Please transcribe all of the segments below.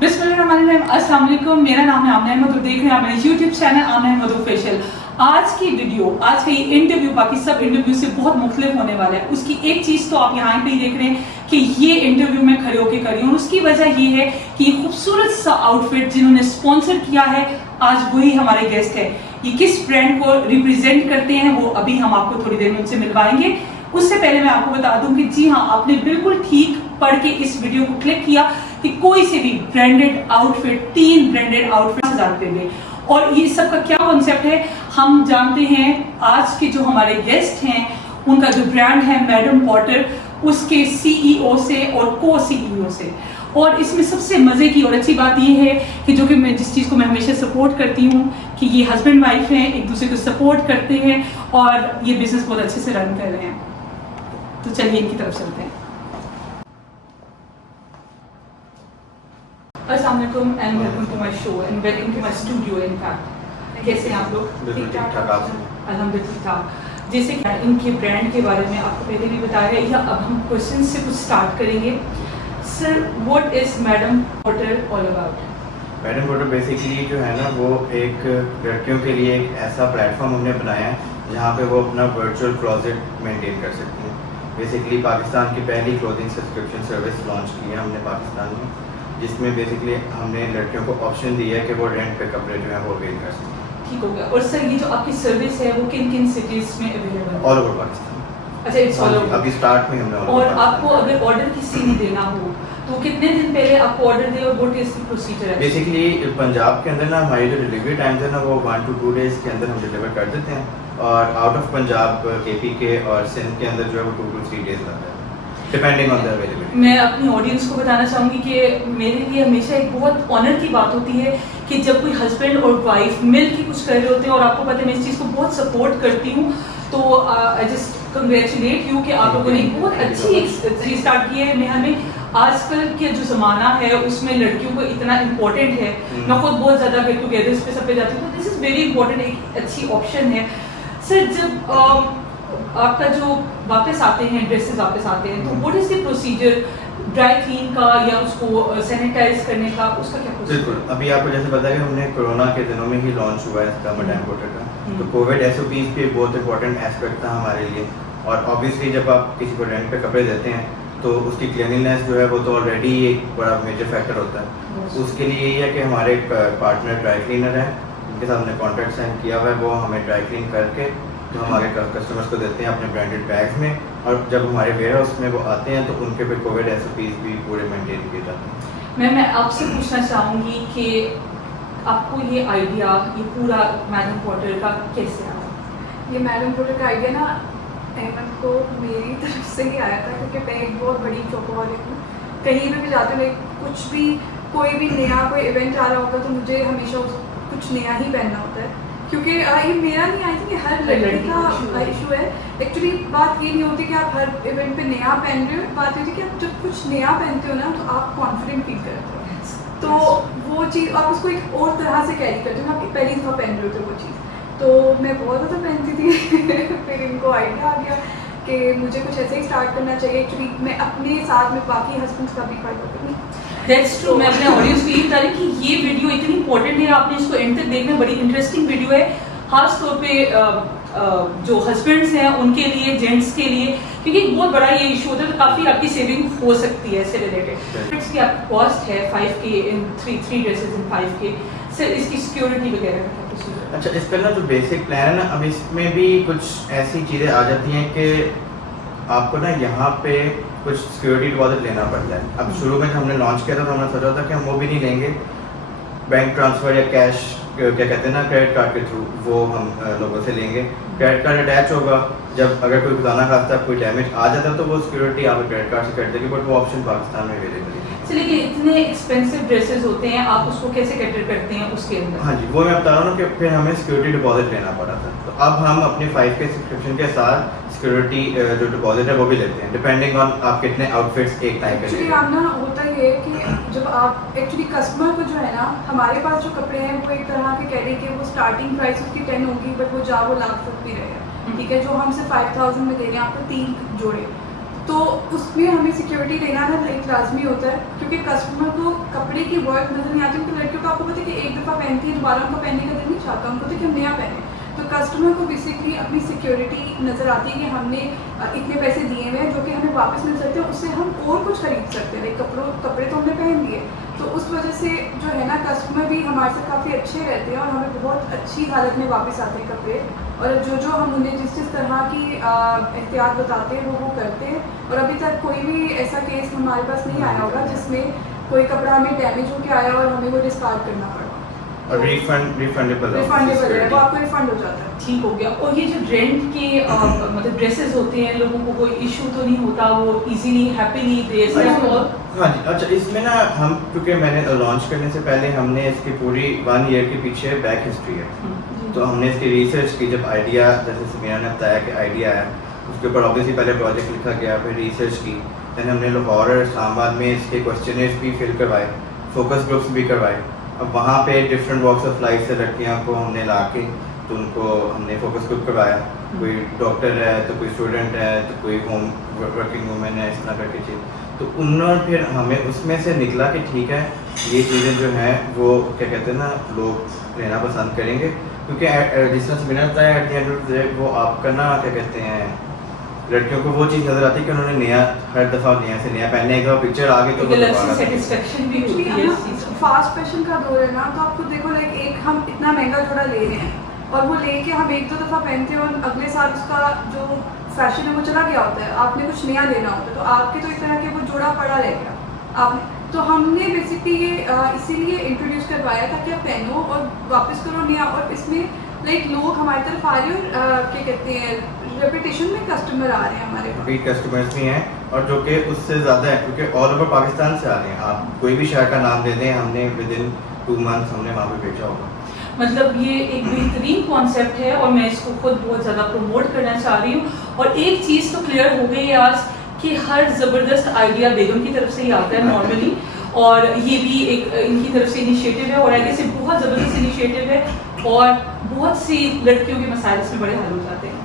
बिस्मिल्लाहिर्रहमानिर्रहीम, अस्सलाम वालेकुम। मेरा नाम है आमना अहमद और देख रहे हैं आप मेरे यूट्यूब चैनल आमना अहमद ऑफिशियल। आज की वीडियो, आज का ये इंटरव्यू बाकी सब इंटरव्यू से बहुत मुख्तलिफ होने वाला है। उसकी एक चीज़ तो आप यहाँ पे ही देख रहे हैं कि ये इंटरव्यू मैं खड़े होकर करी हूँ। उसकी वजह ये है कि ये खूबसूरत सा आउटफिट जिन्होंने स्पॉन्सर किया है, आज वही हमारे गेस्ट है। ये किस ब्रांड को रिप्रेजेंट करते हैं वो अभी हम आपको थोड़ी देर में उनसे मिलवाएंगे। उससे पहले मैं आपको बता दूं कि जी हाँ, आपने बिल्कुल ठीक पढ़ के इस वीडियो को क्लिक किया कि कोई से भी ब्रांडेड आउटफिट, 3 ब्रांडेड आउटफिट 1000 रुपए में। और ये सब का क्या कॉन्सेप्ट है हम जानते हैं। आज के जो हमारे गेस्ट हैं उनका जो ब्रांड है मैडम पॉटर, उसके सीईओ से और को सीईओ से। और इसमें सबसे मजे की और अच्छी बात ये है कि जो कि मैं जिस चीज़ को मैं हमेशा सपोर्ट करती हूँ कि ये हस्बैंड वाइफ हैं, एक दूसरे को सपोर्ट करते हैं और ये बिजनेस बहुत अच्छे से रन कर रहे हैं। तो चलिए इनकी तरफ चलते हैं। अस्सलाम वालेकुम and welcome to my show and welcome to my studio. In fact कैसे हैं आप लोग? ठीक ठाक। अल्हम्दुलिल्लाह। जैसे कि इनके ब्रांड के बारे में आपको पहले भी बताया है, या अब हम क्वेश्चन से कुछ स्टार्ट करेंगे। Sir, what is madam Potter all about? Madam Potter basically जो है ना वो एक लड़कियों के लिए एक ऐसा प्लेटफॉर्म हमने बनाया है जहाँ पे वो अपना वर्चुअल क्लोजेट मेंटेन कर सकती हैं। बेसिकली पाकिस्तान की पहली क्लोथिंग सब्सक्रिप्शन सर्विस लॉन्च की है हमने पाकिस्तान में, जिसमें बेसिकली हमने लड़कियों को ऑप्शन दिया है कि वो रेंट पे कपड़े जो है वो अवेल कर सकते हैं। ठीक हो गया। और सर, ये जो आपकी सर्विस है वो किन किन सिटीज में अवेलेबल है? All over Pakistan. अच्छा, इट्स ऑल ओवर। अभी स्टार्ट में हमने और आपको अगर ऑर्डर किसी ने देना हो तो कितने दिन पहले आपको ऑर्डर दे और व्हाट इज द प्रोसीजर है? बेसिकली पंजाब के अंदर ना हमारी जो डिलीवरी टाइम्स है ना वो 1 to 2 डेज के अंदर हम डिलीवर कर देते हैं, और आउट ऑफ पंजाब केपी के और सिंध के अंदर जो है वो 2 to 3 डेज लगता है डिपेंडिंग ऑन द अवेलेबिलिटी। मैं अपनी ऑडियंस को बताना चाहूँगी कि मेरे लिए हमेशा एक बहुत ऑनर की बात होती है कि जब कोई हस्बैंड और वाइफ मिल के कुछ कर रहे होते हैं, और आपको पता है मैं इस चीज़ को बहुत सपोर्ट करती हूँ, तो आई जस्ट कंग्रेचुलेट यू कि आप लोगों ने एक बहुत अच्छी एक चीज़ स्टार्ट की है। मैं हमें आजकल के जो ज़माना है उसमें लड़कियों को इतना इम्पोर्टेंट है। मैं खुद बहुत ज़्यादा गेट टुगेदर्स पे सब पे जाती हूँ, तो दिस इज़ वेरी इंपॉर्टेंट, एक अच्छी ऑप्शन है। सर, जब आपका जो वापस आते हैं, ड्रेसेस वापस आते हैं, तो what is the procedure dry clean का या उसको सैनिटाइज करने का, उसका क्या प्रोसीजर? बिल्कुल, अभी आपको जैसे पता है कि हमने कोरोना के दिनों में ही लॉन्च हुआ है इसका मैडम पॉटर का, तो कोविड एसओपीज भी बहुत इंपॉर्टेंट एस्पेक्ट था हमारे लिए। और ऑब्वियसली जब आप किसी को रेंट पे कपड़े देते हैं तो उसकी क्लीनिंगनेस जो है वो तो ऑलरेडी एक बड़ा मेजर फैक्टर होता है। उसके लिए यही है कि हमारे पार्टनर ड्राई क्लीनर हैं, उनके साथ हमने कॉन्ट्रैक्ट साइन किया हुआ है, वो हमें ड्राई क्लीन करके तो हमारे कस्टमर्स को देते हैं अपने ब्रांडेड बैग्स में, और जब हमारे वेयर हाउस में वो आते हैं तो उनके पे कोविड एसओपीज भी पूरे मेंटेन किए जाते हैं। मैं आपसे पूछना चाहूँगी कि आपको ये आइडिया, ये पूरा मैडम पॉटर का कैसे आया? ये मैडम पॉटर का आइडिया ना अहमद को मेरी तरफ से ही आया था, क्योंकि मैं एक बहुत बड़ी शॉपहॉलिक हूँ। कहीं भी जाती हूँ, कुछ भी कोई भी नया कोई इवेंट आ रहा होता है तो मुझे हमेशा कुछ नया ही पहनना होता है, क्योंकि ये मेरा नहीं, आई थिंक हर लड़की का इशू है। एक्चुअली बात ये नहीं होती कि आप हर इवेंट पे नया पहन रहे हो, बात ये होती है कि आप जब कुछ नया पहनते हो ना तो आप कॉन्फिडेंट फील करते हो, तो वो चीज़ आप उसको एक और तरह से कैरी करते हो ना, आप पहली दफ़ा पहन रहे होते हो वो चीज़। तो मैं बहुत ज़्यादा पहनती थी फिर इनको आइडिया आ गया कि मुझे कुछ ऐसे ही स्टार्ट करना चाहिए। एक्चुअली मैं अपने साथ में बाकी हस्बैंड्स का भी फ़ायदा करूँ। That's true. मैं अपने ऑडियंस को ये बता रही कि ये वीडियो इतनी इंपॉर्टेंट है, आपने इसको एंड तक देखना, बड़ी इंटरेस्टिंग वीडियो है, खास तौर पे जो हस्बैंड्स हैं उनके लिए, जेंट्स के लिए, क्योंकि बहुत बड़ा ये इशू होता है, तो काफ़ी आपकी सेविंग हो सकती है इससे रिलेटेड। इसकी आपकी कॉस्ट है 5K इन 3 ड्रेसेस इन 5K। सर, इसकी सिक्योरिटी वगैरह का प्रोसीजर? अच्छा, इस पर ना जो बेसिक प्लान है ना, अब इसमें भी कुछ ऐसी चीज़ें आ जाती हैं कि आपको ना यहाँ पे कुछ सिक्योरिटी डिपॉजिट लेना पड़ता है। अब शुरू में हमने लॉन्च किया था तो हमने सोचा था कि हम वो भी नहीं लेंगे, बैंक ट्रांसफ़र या कैश क्या कहते हैं ना क्रेडिट कार्ड के थ्रू वो हम लोगों से लेंगे। क्रेडिट कार्ड अटैच होगा, जब अगर कोई खुदा ना खास्ता कोई डैमेज आ जाता है तो वो सिक्योरिटी आप क्रेडिट कार्ड से कर देगी, बट वो ऑप्शन पाकिस्तान में अवेलेबल है। लेकिन इतने एक्सपेंसिव ड्रेसेस होते हैं, आप उसको कैसे कैटर करते हैं उसके अंदर? हाँ जी, वो मैं बता रहा हूँ कि फिर हमें सिक्योरिटी डिपॉजिट लेना पड़ा था, तो अब हम अपने 5K सब्सक्रिप्शन के साथ सिक्योरिटी जो डिपॉजिट है वो भी लेते हैं, डिपेंडिंग ऑन आप कितने आउटफिट्स एक टाइम पे ले रहे हैं। ना होता ये है कि जब आप एक्चुअली कस्टमर को जो है ना, हमारे पास जो कपड़े हैं वो एक तरह के कह रहे हैं कि वो स्टार्टिंग प्राइस उसकी 10 होगी, बट वो जा वो लाख तक भी रहेगा, ठीक है, जो हमसे 5000 में दे रहे हैं आपको 3 जोड़े, तो उसमें हमें सिक्योरिटी लेना ना एक लाजमी होता है, क्योंकि कस्टमर को कपड़े की वर्क नजर नहीं आती। उनकी लड़कियों को आपको पता है कि एक दफ़ा पहनती है, दोबारा उनको पहनने का दिल नहीं चाहता, उनको तो कि हम नया पहने। तो कस्टमर को बेसिकली अपनी सिक्योरिटी नज़र आती है कि हमने इतने पैसे दिए हुए हैं जो कि हमें वापस मिल सकते हैं, उससे हम और कुछ खरीद सकते हैं। कपड़े तो हमने पहन लिए, तो उस वजह से जो है ना कस्टमर भी हमारे से काफ़ी अच्छे रहते हैं और हमें बहुत अच्छी हालत में वापस आते हैं कपड़े। और जो हम उन्हें जिस तरह की एहतियात बताते हैं वो करते हैं। और अभी तक कोई भी ऐसा केस हमारे पास नहीं आया होगा जिसमें कोई कपड़ा हमें डैमेज होकर आया और हमें वो डिस्कार्ड करना पड़ा। और रिफंडेबल है, वो आपको रिफंड हो जाता है। ठीक हो गया। और ये जो रेंट के मतलब ड्रेसेस होते हैं, लोगों को कोई इशू तो नहीं होता, वो इजीली हैप्पीली दे सकते हैं? हाँ जी, अच्छा इसमें ना हम क्योंकि मैंने लॉन्च करने से पहले हमने इसकी पूरी 1 ईयर के पीछे बैक हिस्ट्री है, तो हमने इसकी रिसर्च की। जब आइडिया, जैसे समीरा ने बताया कि आइडिया आया, उसके ऊपर ऑब्वियसली पहले प्रोजेक्ट लिखा गया, फिर रिसर्च की, दैन हमने लाहौर और इस्लामाबाद में इसके क्वेश्चनर्स भी फिल करवाए, फोकस ग्रुप्स भी करवाए। अब वहाँ पे डिफरेंट वॉक्स ऑफ लाइफ से लड़कियों को हमने ला के तो उनको हमने फोकस ग्रुप करवाया। कोई डॉक्टर है, तो कोई स्टूडेंट है, तो कोई होम वर्किंग वूमेन है, इस तरह करके चीज़। तो उन्होंने फिर हमें उसमें से निकला कि ठीक है, ये चीज़ें जो हैं वो क्या कहते हैं ना, लोग लेना पसंद करेंगे, क्योंकि जिस तरह से मैंने बताया at the end of the day वो आपका ना क्या कहते हैं, लड़कियों को वो चीज़ नज़र आती है कि उन्होंने नया हर दफ़ा नया से नया पहनने, एक दफ़ा पिक्चर आ गई तो सेटिस्फेक्शन भी होती है इस चीज़ में। फास्ट फैशन का दौर है ना, तो आपको देखो लाइक एक हम इतना महंगा जोड़ा ले रहे हैं और वो लेके हम 1-2 दफ़ा पहनते हैं और अगले साल उसका जो फैशन है वो चला गया होता है। आपने कुछ नया लेना होता है तो आपके तो इस तरह के वो जोड़ा पड़ा रह गया आपने। तो हमने बेसिकली ये इसीलिए इंट्रोड्यूस करवाया था कि आप पहनो और वापस करो नया। और इसमें लाइक लोग हमारी तरफ आ रहे हैं और क्या कहते हैं, रेपिटेशन में कस्टमर आ रहे हैं हमारे पास, रिपीट कस्टमर्स भी हैं, और जो कि उससे ज़्यादा है क्योंकि ऑल ओवर पाकिस्तान से आ रहे हैं। आप कोई भी शहर का नाम दे दें, हमने विद इन 2 मंथ्स हमने वहाँ पे भेजा होगा। मतलब ये एक बेहतरीन कॉन्सेप्ट है और मैं इसको खुद बहुत ज़्यादा प्रमोट करना चाह रही हूँ। और एक चीज़ तो क्लियर हो गई है आज कि हर ज़बरदस्त आइडिया बेगम की तरफ से ही आता है नॉर्मली, और ये भी एक इनकी तरफ से इनिशिएटिव है और आगे से बहुत ज़बरदस्त इनिशिएटिव है और बहुत सी लड़कियों के मसाइल इसमें बड़े हल हो जाते हैं।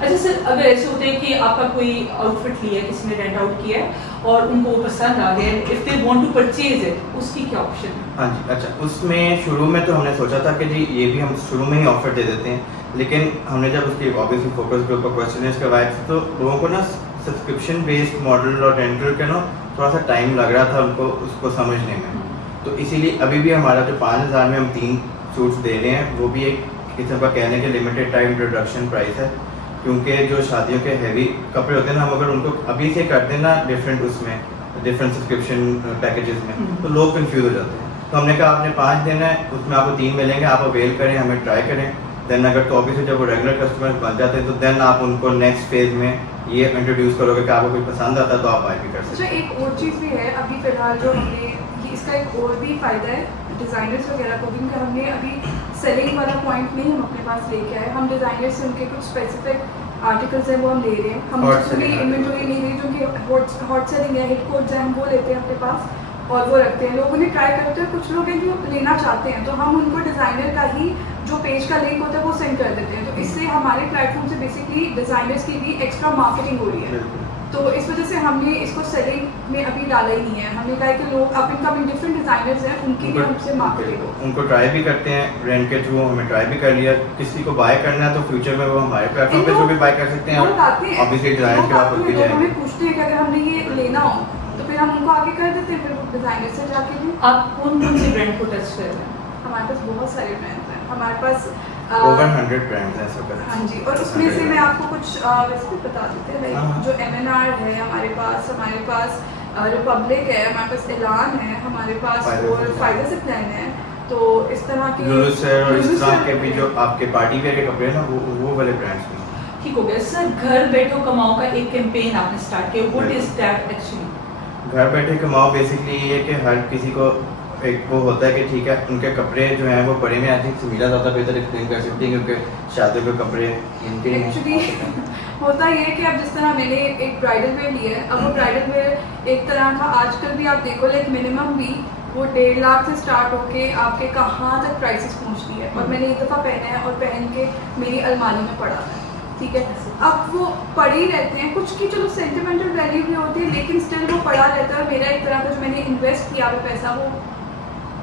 अच्छा सर, अगर ऐसे होते हैं कि आपका कोई आउटफिट लिया है, किसी ने रेंट आउट किया है और उनको वो पसंद आ गया, if they want to purchase it, उसकी क्या ऑप्शन है? हाँ जी, अच्छा उसमें शुरू में तो हमने सोचा था कि जी ये भी हम शुरू में ही ऑफर दे देते हैं, लेकिन हमने जब उसकी ऑब्वियसली फोकस ग्रुप पर क्वेश्चनर्स करवाए थे तो लोगों को ना सब्सक्रिप्शन बेस्ड मॉडल और रेंटल के ना थोड़ा सा टाइम लग रहा था उनको उसको समझने में। तो इसीलिए अभी भी हमारा जो 5000 में हम 3 सूट्स दे रहे हैं वो भी एक किस्म का कहने के लिमिटेड टाइम इंट्रोडक्शन प्राइस है, क्योंकि जो शादियों के हैवी कपड़े होते हैं ना, हम अगर उनको अभी से करते हैं ना डिफरेंट सब्सक्रिप्शन पैकेजेस में तो लोग कंफ्यूज हो जाते हैं। तो हमने कहा आपने 5 देना है, उसमें आपको 3 मिलेंगे, आप अवेल करें, हमें ट्राई करें। देन अगर तो ऑब्वियसली जब वो रेगुलर कस्टमर बन जाते हैं तो देन आप उनको नेक्स्ट फेज में ये इंट्रोड्यूस करोगे कि आपको कोई पसंद आता है तो आप बाय भी कर सकते हैं। अच्छा, एक और चीज़ भी है अभी फ़िलहाल जो हमने इसका एक और भी फ़ायदा है डिज़ाइनर्स वगैरह को भी, इनका हमने अभी सेलिंग वाला पॉइंट नहीं हम अपने पास लेके आए। हम डिज़ाइनर्स से उनके कुछ स्पेसिफिक आर्टिकल्स हैं वो हम ले रहे हैं, हम पूरी इन्वेंटरी नहीं ले रहे, जो उनकी हॉट सेलिंग है, हिट कोड्स हैं, हम वो लेते हैं अपने पास और वो रखते हैं। लोग उन्हें ट्राई करते हैं, कुछ लोग हैं जो लेना चाहते हैं तो हम उनको डिज़ाइनर का ही जो पेज का लिंक होता है वो सेंड कर देते हैं। तो इससे हमारे प्लेटफॉर्म से बेसिकली डिज़ाइनर्स की भी एक्स्ट्रा मार्केटिंग हो रही है। तो इस वजह से हमने इसको सेलिंग में अभी डाला ही नहीं है। हमने कहा कि लोग up and coming different designers हैं, उनकी भी हमसे मार्केटिंग हो। उनको ट्राई भी करते हैं रेंट के थ्रू, हमें ट्राई भी कर लिया। किसी को बाय करना है तो फ्यूचर में वो हमारे प्लेटफॉर्म पे जो भी बाय कर सकते हैं, ऑब्वियसली डिज़ाइन के बाद भी जाएंगे। हमें पूछते हैं कि अगर हमने ये लेना हो तो फिर हम उनको आगे कर देते हैं, फिर वो डिज़ाइनर से जाके भी। आप कौन से ब्रांड को टच कर रहे हैं? हमारे पास बहुत सारे ब्रांड्स हैं, हमारे पास ओवर 100 ब्रांड्स हैं सब। हाँ जी, और उसमें से मैं आपको कुछ वैसे बता देते हैं, लाइक जो MNR है हमारे पास रिपब्लिक है, हमारे पास एलान है, हमारे पास और फायदा से प्लान है। तो इस तरह के लुलुसर और इस तरह के भी जो आपके पार्टी वेयर के कपड़े हैं ना वो वाले ब्रांड्स भी। ठीक हो गया सर। घर बैठो कमाओ का एक कैंपेन आपने स्टार्ट किया, व्हाट इज दैट एक्चुअली? घर बैठे कमाओ बेसिकली ये है कि हर किसी को एक वो होता है कि ठीक है उनके कपड़े जो हैं वो बड़े में आई थिंक समीरा ज़्यादा बेहतर एक्सप्लेन कर सकती हैं, क्योंकि शादियों के कपड़े इनके एक्चुअली होता ये है कि अब जिस तरह मैंने एक ब्राइडल वेयर लिया है, अब वो ब्राइडल वेयर एक तरह का आजकल भी आप देखो लाइक मिनिमम भी वो 1.5 लाख से स्टार्ट होके आपके कहाँ तक प्राइसेस पहुँचती है। और मैंने एक दफ़ा पहना है और पहन के मेरी अलमारी में पड़ा है। ठीक है, अब वो पड़े ही रहते हैं, कुछ की चलो सेंटिमेंटल वैल्यू भी होती है लेकिन स्टिल वो पड़ा रहता है। मेरा एक तरह का जो मैंने इन्वेस्ट किया हुआ पैसा वो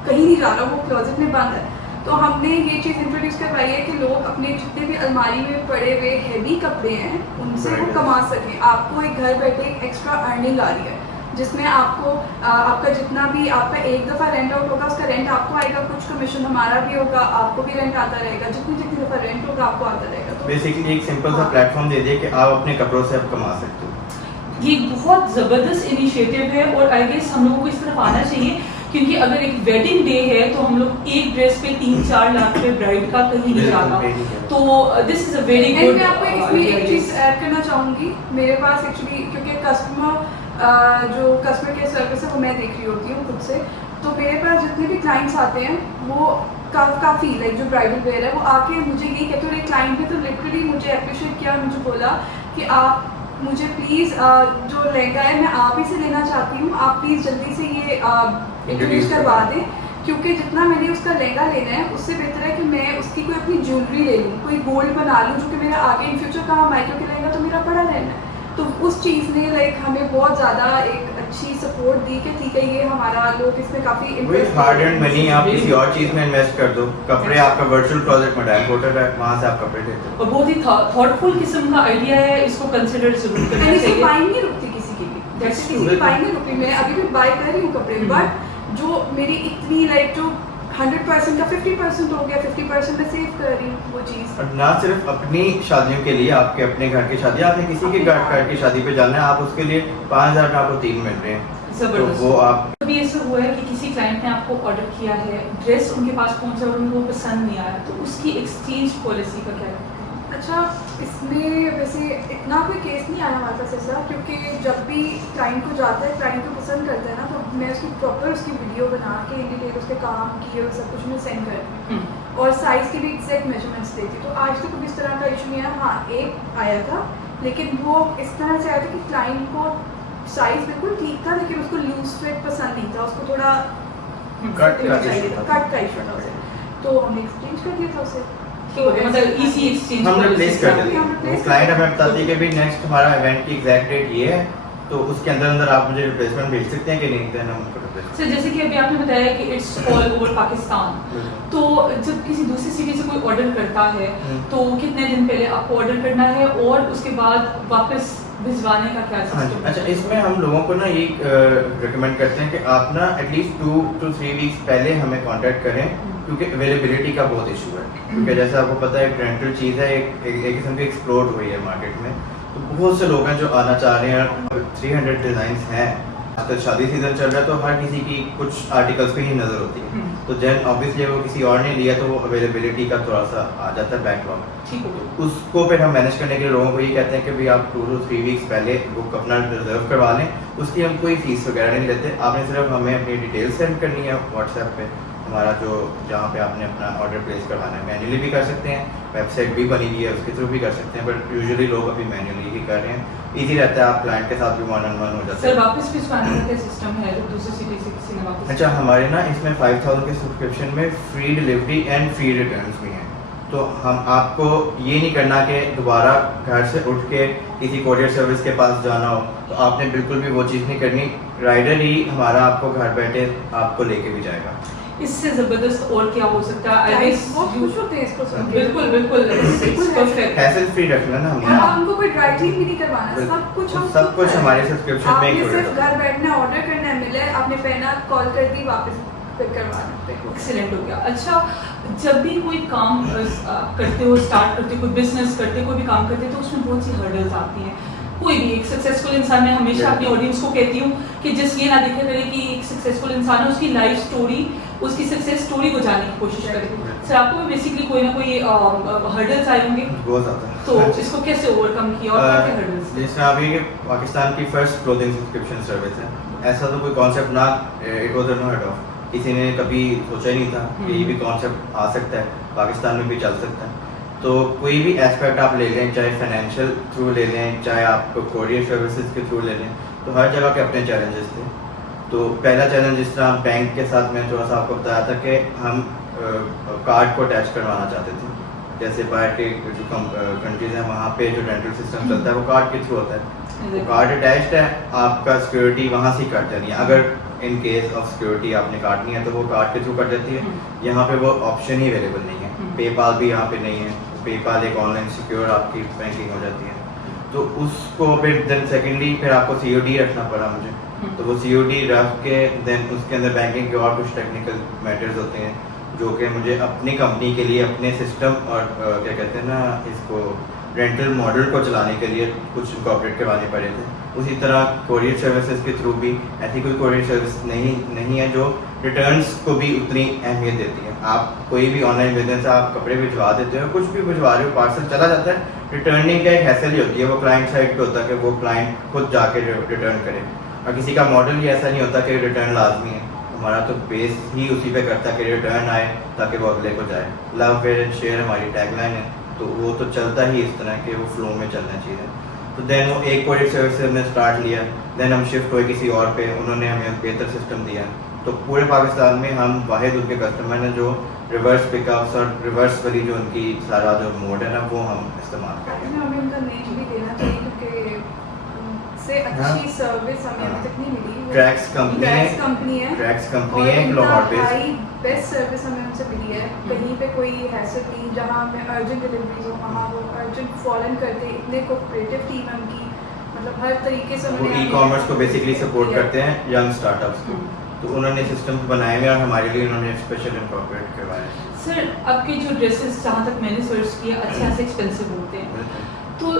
कहीं नहीं जा रहा, वो क्लोजेट में बंद है। तो हमने ये चीज़ इंट्रोड्यूस करवाई है कि लोग अपने जितने भी अलमारी में पड़े हुए हैवी कपड़े हैं उनसे वो कमा सकें। आपको एक घर बैठे एक एक्स्ट्रा अर्निंग आ रही है जिसमें आपको आपका जितना भी आपका एक दफ़ा रेंट आउट होगा उसका रेंट आपको आएगा, कुछ कमीशन हमारा भी होगा, आपको भी रेंट आता रहेगा, जितनी दफ़ा रेंट होगा आपको आता रहेगा। तो बेसिकली एक सिंपल सा प्लेटफॉर्म दे दिए कि आप अपने कपड़ों से अब कमा सकते हो। ये बहुत ज़बरदस्त इनिशिएटिव है और आई गेस हम लोगों को इस तरफ आना चाहिए, क्योंकि अगर एक वेडिंग डे है तो हम लोग एक ड्रेस पे 3-4 लाख पे ब्राइड का कहीं नहीं जाना, तो this is a very good. मैं आपको इसमें एक चीज़ ऐड करना चाहूँगी। मेरे पास एक्चुअली क्योंकि जो कस्टमर केयर सर्विस है वो मैं देख रही होती हूँ खुद से, तो मेरे पास जितने भी क्लाइंट्स आते हैं वो काफ़ी लाइक जो ब्राइडल वेयर है वो आके मुझे यही कहते हैं। एक क्लाइंट ने तो लिटरली मुझे अप्रिशिएट किया, मुझे बोला कि आप मुझे प्लीज़ जो लहंगा है मैं आप ही से लेना चाहती हूँ, आप प्लीज़ जल्दी से ये इंट्रोड्यूस करवा दें, क्योंकि जितना मैंने उसका लहंगा लेना है उससे बेहतर है कि मैं उसकी कोई अपनी ज्वेलरी ले लूँ, कोई गोल्ड बना लूँ जो कि मेरा आगे इन फ्यूचर काम आए, क्योंकि लहंगा तो मेरा पड़ा रहना है। तो उस चीज़ ने लाइक हमें बहुत ज़्यादा एक अच्छी सपोर्ट दी कि ठीक है ये हमारा लोग इसमें काफ़ी वही हार्ड एंड मनी आप किसी और चीज़ में इन्वेस्ट कर दो। कपड़े आपका वर्चुअल प्रोजेक्ट में डायरेक्ट पोर्टल है, वहाँ से आप कपड़े लेते हो। और बहुत ही थॉटफुल किस्म का आइडिया है, इसको कंसिडर जरूर करना इसकी चाहिए। बाइंग नहीं रुकती किसी की भी, जैसे किसी की बाइंग नहीं रुकती। मैं अभी भी बाय कर रही हूँ कपड़े, बट जो मेरी इतनी लाइक जो 100% का 50% हो गया, 50% में सेव कर रही हूँ वो चीज़। और ना सिर्फ अपनी शादियों के लिए, आपके अपने घर की शादी, आपने किसी के घर की शादी पे जाना है, आप उसके लिए 5,000 का आपको 3 मिल रहे हैं, तो वो आप कभी ऐसा हुआ है कि किसी क्लाइंट ने आपको ऑर्डर किया है, ड्रेस उनके पास पहुंचा और उनको पसंद नहीं आया, तो उसकी एक्सचेंज पॉलिसी का क्या है? अच्छा, इसमें वैसे इतना कोई केस नहीं आया हमारे पास ऐसा, क्योंकि जब भी क्लाइंट को जाता है, क्लाइंट को पसंद करता है ना, तो मैं उसकी प्रॉपर उसकी वीडियो बना के इन डिटेल उसके काम की और सब कुछ मैं सेंड करती हूँ और साइज़ के भी एग्जैक्ट मेजरमेंट्स देती। तो आज तक कभी इस तरह का इशू नहीं आया। हाँ, एक आया था, लेकिन वो इस तरह से आया था कि क्लाइंट को साइज़ बिल्कुल ठीक था लेकिन उसको लूज फिट पसंद नहीं था, उसको थोड़ा कट कट का इशू था उसे, तो हमने एक्सचेंज कर दिया था उसे। तो मतलब इजी एक्सचेंज हम रिप्लेस कर देते हम हैं। replace वो क्लाइंट हमें बताती है कर कि भाई नेक्स्ट हमारा इवेंट की एग्जैक्ट डेट ये है, तो उसके अंदर अंदर आप मुझे रिप्लेसमेंट भेज सकते हैं कि नहीं, देन हम उनको रिप्लेस। सर जैसे कि अभी आपने बताया कि इट्स ऑल ओवर पाकिस्तान, तो जब किसी दूसरी सिटी से कोई ऑर्डर करता है तो कितने दिन पहले आपको ऑर्डर करना है और उसके बाद वापस भिजवाने का क्या हाँ जी, सिस्टम? अच्छा, इसमें हम लोगों को ना ये रिकमेंड करते हैं कि आप ना एटलीस्ट 2 to 3 वीक्स पहले हमें कांटेक्ट करें, क्योंकि अवेलेबिलिटी का बहुत इशू है। क्योंकि जैसे आपको पता है ट्रेंडल चीज़ है, एक किस्म की एक्सप्लोर हुई है मार्केट में, तो बहुत से लोग हैं जो आना चाह रहे हैं। 300 डिज़ाइंस हैं, आजकल शादी सीजन चल रहा है तो हर किसी की कुछ आर्टिकल्स पे ही नज़र होती है, तो देन ऑब्वियसली वो किसी और ने लिया तो वो अवेलेबिलिटी का थोड़ा सा आ जाता है बैकलॉग। ठीक हो गया। उसको फिर हम मैनेज करने के लिए लोगों को ये कहते हैं कि भाई आप 2 to 3 वीक्स पहले बुक अपना रिजर्व करवा लें, उसकी हम कोई फीस वगैरह नहीं लेते। आपने सिर्फ हमें अपनी डिटेल सेंड करनी है व्हाट्सएप पे, हमारा जो जहाँ पे आपने अपना ऑर्डर प्लेस करवाना है। मैन्युअली भी कर सकते हैं, वेबसाइट भी बनी हुई है उसके थ्रू भी कर सकते हैं, बट यूजुअली लोग अभी मैन्युअली ही कर रहे हैं। ईजी रहता है, आप क्लाइंट के साथ भी 1-on-1 हो जाता सर है। वापस भिजवाने का क्या सिस्टम है जब दूसरी सिटी से किसी ने वापस? अच्छा, हमारे ना इसमें 5,000 के सब्सक्रिप्शन में free delivery and free returns भी हैं, तो हम आपको ये नहीं करना कि दोबारा घर से उठ के किसी कोरियर सर्विस के पास जाना हो, तो आपने बिल्कुल भी वो चीज़ नहीं करनी। राइडर ही हमारा आपको घर बैठे आपको लेके भी जाएगा। इससे जबरदस्त और क्या हो सकता है? आई गेस बहुत खुश होते हैं इसको सुन के। बिल्कुल बिल्कुल परफेक्ट। हैसल फ्री रखना ना और हमने, हमको कोई ड्राई क्लीन भी नहीं करवाना, सब कुछ हम सब कुछ हमारे सब्सक्रिप्शन में आपने included सिर्फ होता है। घर बैठना, ऑर्डर करना है, मिला है, आपने पहना, कॉल कर दी, वापस फिर करवाना। एक्सीलेंट हो गया। अच्छा, जब भी कोई काम करते हो, स्टार्ट करते हो, कोई बिजनेस करते हो, कोई भी काम करते हो, तो उसमें बहुत सी हर्डल्स आती हैं। कोई भी एक सक्सेसफुल इंसान, मैं हमेशा अपनी ऑडियंस को कहती हूँ कि जस्ट ये ना देखा करे कि एक सक्सेसफुल इंसान है, उसकी लाइफ स्टोरी, उसकी सक्सेस स्टोरी को जानने की कोशिश करें। सर आपको भी बेसिकली कोई ना कोई हर्डल्स आए होंगे, बहुत ज़्यादा। तो इसको कैसे ओवरकम किया और क्या क्या हर्डल्स? जैसे अभी कि पाकिस्तान की फर्स्ट क्लोथिंग सब्सक्रिप्शन सर्विस है, ऐसा तो कोई कॉन्सेप्ट ना, इट वाज अनहर्ड ऑफ, किसी ने कभी सोचा ही नहीं था कि ये भी कॉन्सेप्ट आ सकता है, पाकिस्तान में भी चल सकता है। तो कोई भी एस्पेक्ट आप ले लें, चाहे फाइनेंशियल थ्रू ले लें, चाहे आप कोरियर सर्विसेज के थ्रू ले लें, तो हर जगह के अपने चैलेंजेस थे। तो पहला चैलेंज जिस तरह हम बैंक के साथ, मैं थोड़ा सा आपको बताया था कि हम कार्ड को अटैच करवाना चाहते थे, जैसे बाहर के जो कंट्रीज हैं वहाँ पे जो डेंटल सिस्टम चलता है वो कार्ड के थ्रू होता है, वो कार्ड अटैच्ड है, आपका सिक्योरिटी वहाँ से कट जानी है। अगर इन केस ऑफ सिक्योरिटी आपने काटनी है तो वो कार्ड के थ्रू कट जाती है। यहाँ पे वो ऑप्शन ही अवेलेबल नहीं है, पेपाल भी यहाँ पे नहीं है, पेपाल एक ऑनलाइन सिक्योर आपकी बैंकिंग हो जाती है। तो उसको फिर देन सेकेंडली फिर आपको COD रखना पड़ा मुझे, तो वो COD रख के देन उसके अंदर बैंकिंग के और कुछ टेक्निकल मैटर्स होते हैं जो कि मुझे अपनी कंपनी के लिए अपने सिस्टम और क्या कहते हैं ना इसको रेंटल मॉडल को चलाने के लिए कुछ इनकॉर्पोरेट करवाने पड़े थे। उसी तरह कोरियर सर्विसेज के थ्रू भी ऐसी कोई कोरियर सर्विस नहीं है जो रिटर्न्स को भी उतनी अहमियत देती है। आप कोई भी ऑनलाइन बिजनेस आप कपड़े भिजवा देते हो, कुछ भी भिजवा रहे हो, पार्सल चला जाता है, रिटर्निंग का एक हैसल ही होती है, वो क्लाइंट साइड पे होता है कि वो क्लाइंट खुद जाके रिटर्न करे। और किसी का मॉडल ही ऐसा नहीं होता कि रिटर्न लाजमी है, हमारा तो बेस ही उसी पे करता है कि रिटर्न आए ताकि वो अगले को जाए। लव वेयर एंड शेयर हमारी टैगलाइन है, तो वो तो चलता ही इस तरह के वो फ्लो में चलना चाहिए। तो देन वो एक कोरियर सर्विस से हमने स्टार्ट लिया, देन हम शिफ्ट हुए किसी और पे, उन्होंने हमें बेहतर सिस्टम दिया। तो पूरे पाकिस्तान में हम वाहिद उनके कस्टमर हैं जो रिवर्स पिकअप्स और रिवर्स वाली जो उनकी सारा जो मोड है ना वो हम इस्तेमाल कर रहे हैं। हमें उनका नेम भी देना चाहिए क्योंकि उनसे अच्छी सर्विस हमें अभी तक नहीं मिली। ट्रैक्स कंपनी है, ट्रैक्स कंपनी है लाहौर बेस्ड, बेस्ट सर्विस हमें उनसे मिली है। कहीं पे कोई हैसल नहीं, जहाँ हमें अर्जेंट डिलीवरीज हो वहाँ वो अर्जेंट फॉरन करते, इतने कोऑपरेटिव टीम है उनकी, मतलब हर तरीके से वो ई-कॉमर्स को बेसिकली सपोर्ट करते हैं, यंग स्टार्टअप्स को। तो उन्होंने सिस्टम बनाए हुए और हमारे लिए उन्होंने स्पेशल इनकॉर्पोरेट करवाया। सर आपके जो ड्रेसेस जहाँ तक मैंने सर्च किया अच्छे खासे एक्सपेंसिव होते हैं, तो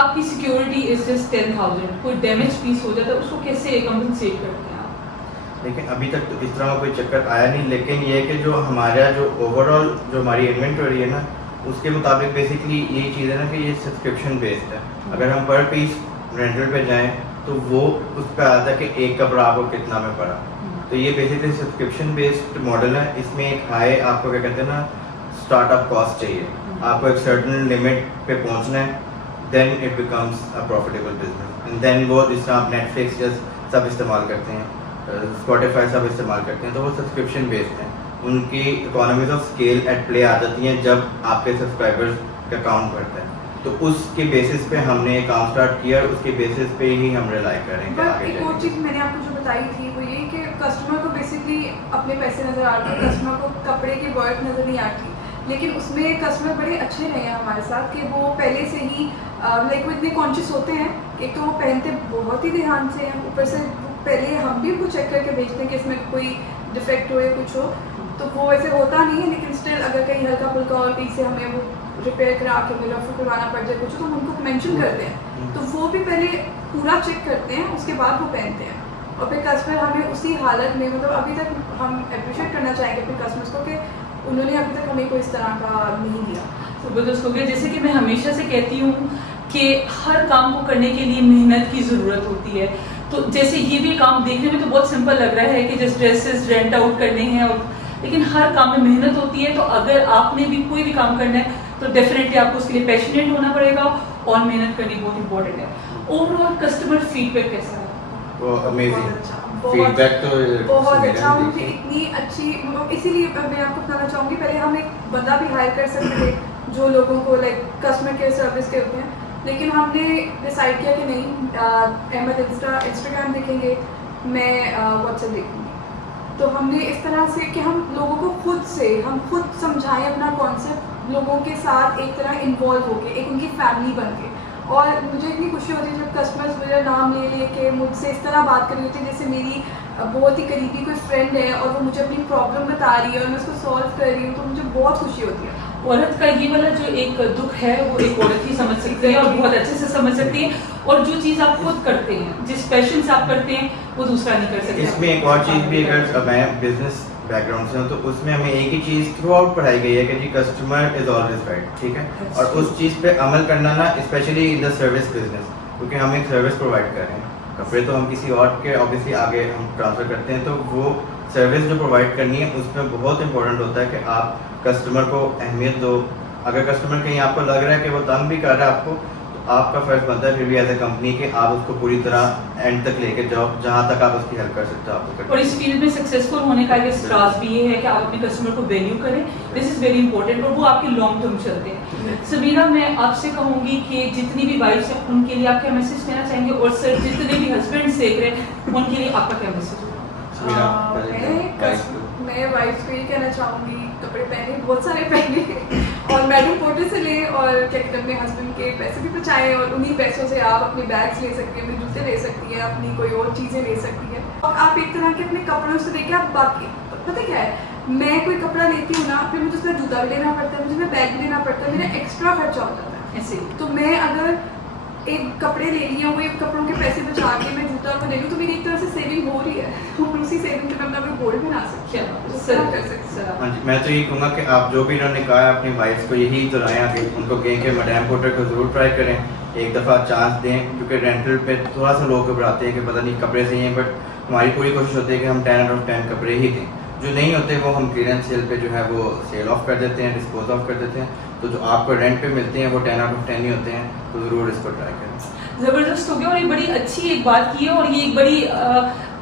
आपकी सिक्योरिटी इज जस्ट 10,000, कोई डैमेज पीस हो जाता है उसको कैसे कंपनसेट करते हैं आप? लेकिन अभी तक तो इस तरह का कोई चक्कर आया नहीं, लेकिन ये कि जो हमारा जो ओवरऑल जो हमारी इन्वेंटरी है ना उसके मुताबिक बेसिकली यही चीज़ है ना कि ये सब्सक्रिप्शन बेस्ड है। अगर हम पर पीस रेंटल पे जाएं तो वो उस पर आता है कि एक कपड़ा आपको कितना में पड़ा। तो ये बेसिकली सब्सक्रिप्शन बेस्ड मॉडल है। इसमें एक हाई आपको क्या कहते हैं ना स्टार्टअप कॉस्ट चाहिए, आपको एक सर्टेन लिमिट पे पहुंचना है, then it becomes a profitable business. And then वो जिस तरह आप नेटफ्लिक्स जैसे सब इस्तेमाल करते हैं, स्पॉटिफाई सब इस्तेमाल करते हैं, तो वो सब्सक्रिप्शन बेस्ड हैं। उनकी economies of scale at play आ जाती हैं जब आपके सब्सक्राइबर्स का काउंट बढ़ता है। तो उसके बेसिस पे हमने काम स्टार्ट किया और उसके बेसिस पे ही हम रिलाई करें। बट एक और चीज़ मैंने आपको जो बताई थी वो ये कि कस्टमर को बेसिकली अपने पैसे नज़र आते हैं, कस्टमर को कपड़े की वर्थ नज़र नहीं आती, लेकिन उसमें कस्टमर बड़े अच्छे रहे हैं हमारे साथ कि वो पहले से ही लाइक वो इतने कॉन्शियस होते हैं। एक तो वो पहनते बहुत ही ध्यान से हैं, ऊपर से पहले हम भी उनको चेक करके भेजते हैं कि इसमें कोई डिफेक्ट हो या कुछ हो, तो वो वैसे होता नहीं है, लेकिन स्टिल अगर कहीं हल्का फुल्का और कहीं से हमें वो रिपेयर करा के मिला फिर करवाना पड़ जाए कुछ तो हम उनको मेंशन करते हैं, तो वो भी पहले पूरा चेक करते हैं, उसके बाद वो पहनते हैं। और फिर कस्टमर हमें उसी हालत में, मतलब अभी तक हम अप्रिशिएट करना चाहेंगे अपने कस्टमर्स को कि उन्होंने अभी तक हमें कोई इस तरह का नहीं दिया। ज़बरदस्त हो गया। जैसे कि मैं हमेशा से कहती हूँ कि हर काम को करने के लिए मेहनत की ज़रूरत होती है। तो जैसे ये भी काम देखने में तो बहुत सिंपल लग रहा है कि जस्ट ड्रेसेस रेंट आउट करने हैं, और लेकिन हर काम में मेहनत होती है। तो अगर आपने भी कोई भी काम करना है तो डेफिनेटली आपको उसके लिए पैशनेट होना पड़ेगा और मेहनत करनी बहुत इंपॉर्टेंट है। ओवरऑल कस्टमर फीडबैक कैसा है? वो अमेजिंग फीडबैक तो बहुत अच्छा, मुझे इतनी अच्छी, इसीलिए मैं आपको बताना चाहूँगी पहले हम एक बंदा भी हायर कर सकते थे जो लोगों को लाइक कस्टमर केयर सर्विस के होते हैं, लेकिन हमने डिसाइड किया कि नहीं, अहमद इंस्टाग्राम देखेंगे, मैं व्हाट्सएप देखूँगी। तो हमने इस तरह से कि हम लोगों को हम खुद समझाएं अपना कॉन्सेप्ट, लोगों के साथ एक तरह इन्वॉल्व होके, एक उनकी फैमिली बन के। और मुझे इतनी खुशी होती है जब कस्टमर्स मेरा नाम ले के मुझसे इस तरह बात कर रही होती है जैसे मेरी बहुत ही करीबी कोई फ्रेंड है और वो मुझे अपनी प्रॉब्लम बता रही है और मैं उसको सॉल्व कर रही हूँ, तो मुझे बहुत खुशी होती है। औरत का ये वाला जो एक दुख है वो एक औरत ही समझ सकती है और बहुत अच्छे से समझ सकती है, और जो चीज़ आप खुद करते हैं, जिस पैशन से आप करते हैं, वो दूसरा नहीं कर सकता। इसमें एक और चीज़ भी, अगर मैं बिजनेस बैकग्राउंड से हूँ तो उसमें हमें एक ही चीज़ थ्रू आउट पढ़ाई गई है कि जी कस्टमर इज ऑलवेज राइट, ठीक है। और उस चीज़ पे अमल करना ना, specially in the service business, क्योंकि हम एक सर्विस प्रोवाइड कर रहे हैं। कपड़े तो हम किसी और के ऑब्वियसली आगे हम ट्रांसफ़र करते हैं, तो वो सर्विस जो प्रोवाइड करनी है उसमें बहुत इंपॉर्टेंट होता है कि आप कस्टमर को अहमियत दो। अगर कस्टमर कहीं आपको लग रहा है कि वो तंग भी कर रहा है आपको, तो आपका फर्ज बनता है फिर भी एज ए कंपनी कि आप उसको पूरी तरह एंड तक लेके जाओ, जहाँ तक आप उसकी हेल्प कर सकते हो आपको और इस फील्ड में सक्सेसफुल होने का एक राज भी ये है कि आप अपने कस्टमर को वैल्यू करें, दिस इज वेरी इंपॉर्टेंट, और वो आपके लॉन्ग टर्म चलते हैं। समीरा, मैं आपसे कहूंगी कि जितनी भी वाइफ्स हैं उनके लिए आप क्या मैसेज देना चाहेंगे, और सर जितने भी हस्बैंड्स देख रहे हैं उनके लिए आपका क्या मैसेज होगा? मैं वाइफ को ये कहना चाहूँगी, कपड़े पहने, बहुत सारे पहने, और मैडम पोर्टर से ले, और क्या कहते हैं अपने हस्बैंड के पैसे भी बचाएं, और उन्हीं पैसों से आप अपने बैग्स ले सकती हैं, अपने जूते ले सकती हैं, अपनी कोई और चीज़ें ले सकती हैं। और आप एक तरह के अपने कपड़ों से लेके आप बाकी, पता क्या है, मैं कोई कपड़ा लेती हूँ ना, फिर मुझे उसका जूता भी लेना पड़ता है, मुझे बैग भी लेना पड़ता है, मेरा एक्स्ट्रा खर्चा हो जाता है ऐसे। तो मैं अगर एक कपड़े ले लिया, वो एक कपड़ों के पैसे बचा के मैं जूता को ले लूँ, तो मेरी एक तरह से सेविंग हो रही है, और उसी सेविंग से मैं अपना गोल्ड बना सकती हूँ। हाँ जी, मैं तो यही कहूँगा कि आप जो भी इन्होंने कहा है अपनी वाइफ को यही दोहराएं आगे, उनको कहें कि मैडम पोर्टर को ज़रूर ट्राई करें, एक दफ़ा चांस दें, क्योंकि रेंटल पे थोड़ा सा लोग घबराते हैं कि पता नहीं कपड़े सही हैं, बट हमारी पूरी कोशिश होती है कि हम 10 out of 10 कपड़े ही दें, जो नहीं होते वो हम क्लियरेंस सेल पे जो है वो सेल ऑफ कर देते हैं, डिस्पोज ऑफ कर देते हैं, तो जो आपको रेंट पे मिलते हैं वो 10 out of 10 ही होते हैं, तो ज़रूर इसको ट्राई करें। ज़बरदस्त हो गया, और ये बड़ी अच्छी एक बात की है, और ये एक बड़ी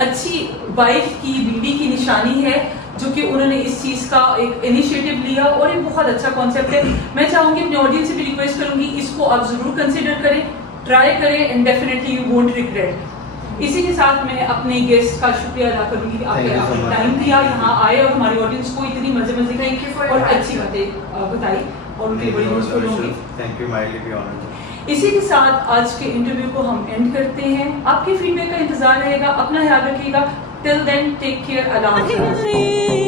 अच्छी वाइफ की बीवी की निशानी है जो कि उन्होंने इस चीज़ का एक इनिशिएटिव लिया, और ये बहुत अच्छा कॉन्सेप्ट है। मैं चाहूँगी अपने ऑडियंस से भी रिक्वेस्ट करूँगी, इसको आप ज़रूर कंसिडर करें, ट्राई करें, and definitely you won't regret. इसी के साथ मैं अपने गेस्ट का शुक्रिया अदा करूँगी कि आपने टाइम दिया, यहाँ आए और हमारी ऑडियंस को इतनी मज़े की और अच्छी बातें बताई, और उनकी बड़ी यूजफुल होंगी। थैंक यू, माय लिए भी ऑनर। इसी के साथ आज के इंटरव्यू को हम एंड करते हैं। आपके फीडबैक का इंतजार रहेगा, अपना ख्याल रखिएगा। टिल देन टेक केयर, अल्लाह हाफ़िज़।